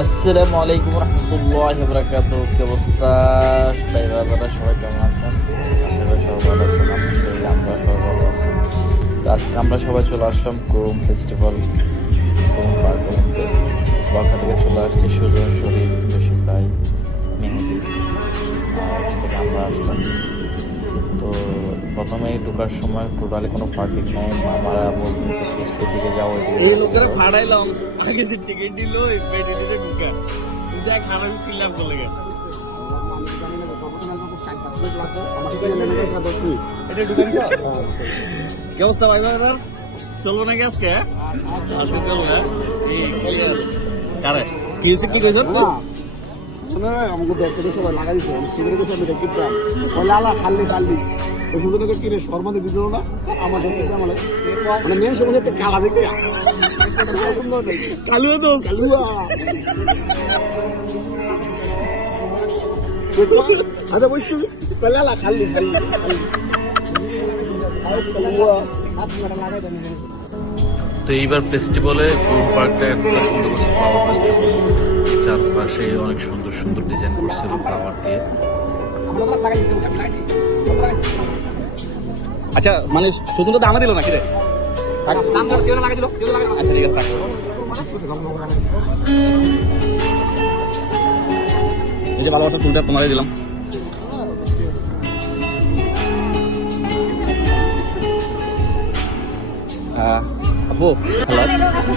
আসসালামু আলাইকুম রহমতুল্লাহি ওয়া বারাকাতুহু। কি অবস্থা ভাই বাবারা, সবাই কেমন আছেন? আশা করি সবাই ভালো আছেন। আলহামদুলিল্লাহ আমরা সবাই ভালো আছি। তো আজকে আমরা সবাই চলে আসলাম কুরুম ফেস্টিভ্যাল, কুরুম পার্কে। বরখা থেকে চলে আসছি সুজন, শরীফ, জসিম ভাই, মেহেদি থেকে আমরা আসলাম। তো প্রথমে ঢোকার সময় টোটালি কোনো পার্কিং নেই। মামারা বলতেছে ফেস্টিভ্যাল দিকে যাও, এই লোকেরা ফাড়াইলাম আগে যে টিকিট দিল এই পেটিতে ঢুকা তুই খানা কিনলাম চলে গেল। এটা ঢুকান কি অবস্থা ভাই বাজার চলবো নাকি আজকে? আজকে চলবে কারে কি হয়েছে কি কইছ আমাকে দর্শকের সবাই লাগাই দিচ্ছে সিগারেট আমি দেখি প্রাণ বলে আলা খাল্লি খাল্লি সুন্দরকে কিনে শর্মাতে দিত না আমার মানে মেন সময় কালা দেখে কালুয়া তো কালুয়া আচ্ছা বলছি বলে আলা খাল্লি খাল্লি তো এইবার ফেস্টিভ্যালে কুরুম পার্কটা এতটা সুন্দর করছে। ফ্লাওয়ার ফেস্টিভ্যাল চারপাশে অনেক সুন্দর সুন্দর ডিজাইন করছিল ফ্লাওয়ার দিয়ে। আচ্ছা মানে স্বতন্ত্র দামে দিল নাকি রে? আচ্ছা ঠিক আছে এই যে ভালোবাসা ফুলটা তোমাকে দিলাম। আপু হ্যালো,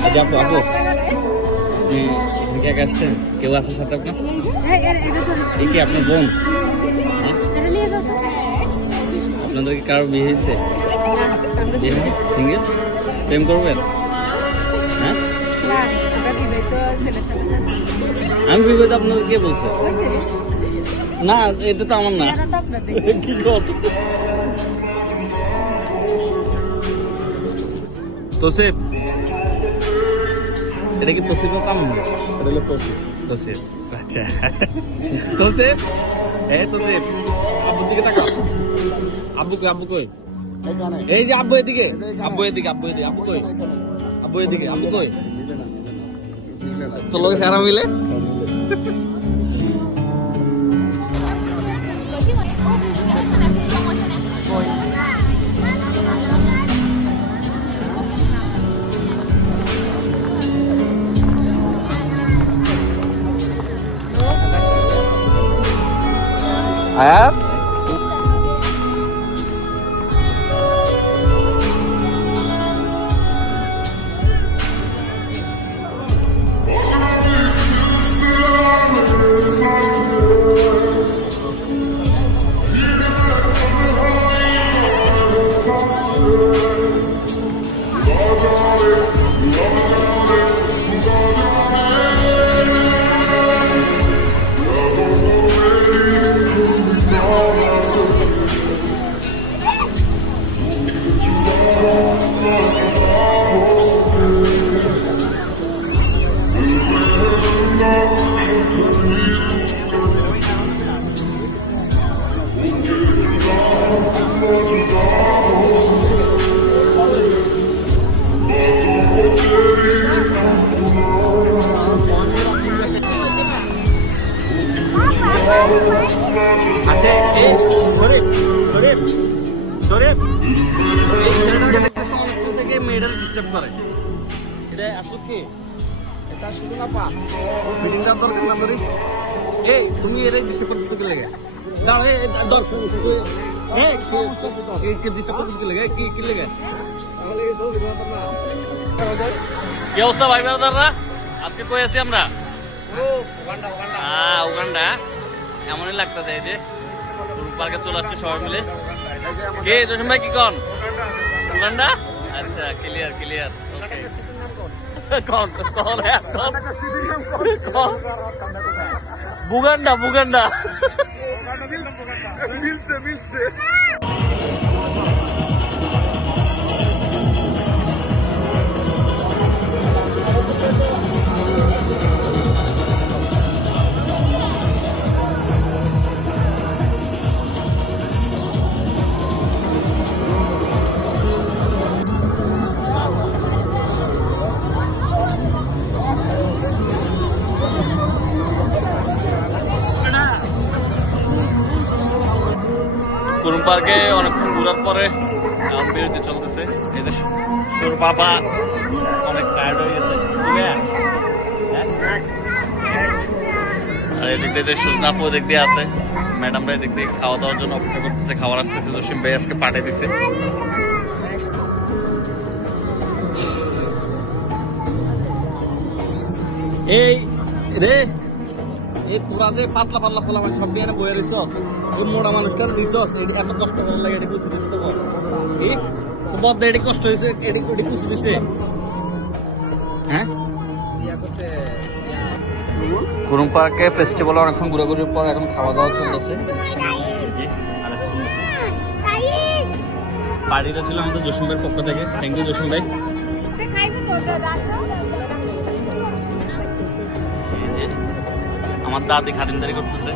আচ্ছা আপু আপু কে আসছেন? কেউ আছে সাথে আপনার? এই কি আপনার বোন? আপনাদের কি কারো বিয়ে হয়েছে? সিঙ্গেল প্রেম করবেন? হ্যাঁ আমি বিবাহিত। আপনাদের কে বলছে? না এটা তো আমার না। কি তোসিফ, এটা কি তোসিফ কাম? এটা হলো তোসিফ। তোসিফ আচ্ছা তোসিফ তোসিফ আব্বুর দিকে তাকাও। আব্বু কই? আব্বু কই? এই যে আব্বু এদিকে, আব্বু এদিকে, আব্বু এদিকে, আব্বু কই? আব্বু এদিকে, আব্বু কই? তোর লোক সারা মিলে আয়াত আচ্ছা এই শরীফ শরীফ শরীফ এই ছেলেটা থেকে মেয়েটার ডিস্টার্ব করে, এটা আসলে কি? এটা শুধু না পা মিটিংটার দরকার না ধরি। এই তুমি এর ডিস্টার্ব করতেছো কি লাগে? দাও এই দর্শন এই কি ডিস্টার্ব করতেছো কি লাগে? কি লাগে? কি অবস্থা ভাই ব্রাদাররা? আজকে কই আছি আমরা? উগান্ডা। এমনই লাগতেছে এই যে কুরুম পার্কে চলে আসছে সবাই মিলে। কে জসিম ভাই কি কন? উগান্ডা? আচ্ছা ক্লিয়ার ক্লিয়ার। বুগান্ডা বুগান্ডা মিলছে মিলছে। কুরুম পার্কে অনেকক্ষণ ঘোরার পরে এখন বিরতি চলতেছে। এই যে তোর বাবা অনেক টায়ার্ড হয়ে গেছে। আর এদিক দিয়ে সুজনাপু এদিক দিয়ে আছে, ম্যাডামরা এদিক দিয়ে খাওয়া দাওয়ার জন্য অপেক্ষা করতেছে, খাবার আসতেছে। জসিম ভাই আজকে পাঠিয়ে দিছে। এই রে, এই তোরা যে পাতলা পাতলা পোলা মানে সব দিয়ে বয়ে দিছস, ওই মোটা মানুষটার দিছস, এত কষ্ট করার লাগে এটা কুচি দিস তো বল। এই তো বদ্ধ এটি কষ্ট হয়েছে, এটি কুচি দিছে। হ্যাঁ, কুরুম পার্কে ফেস্টিভ্যাল অনেকক্ষণ ঘুরাঘুরির পর এখন খাওয়া দাওয়া চলতেছে। পার্টিটা ছিল আমাদের জসিম ভাইয়ের পক্ষ থেকে। থ্যাংক ইউ জসিম ভাই। আমার দাদি খাতিরদারি করতেছে।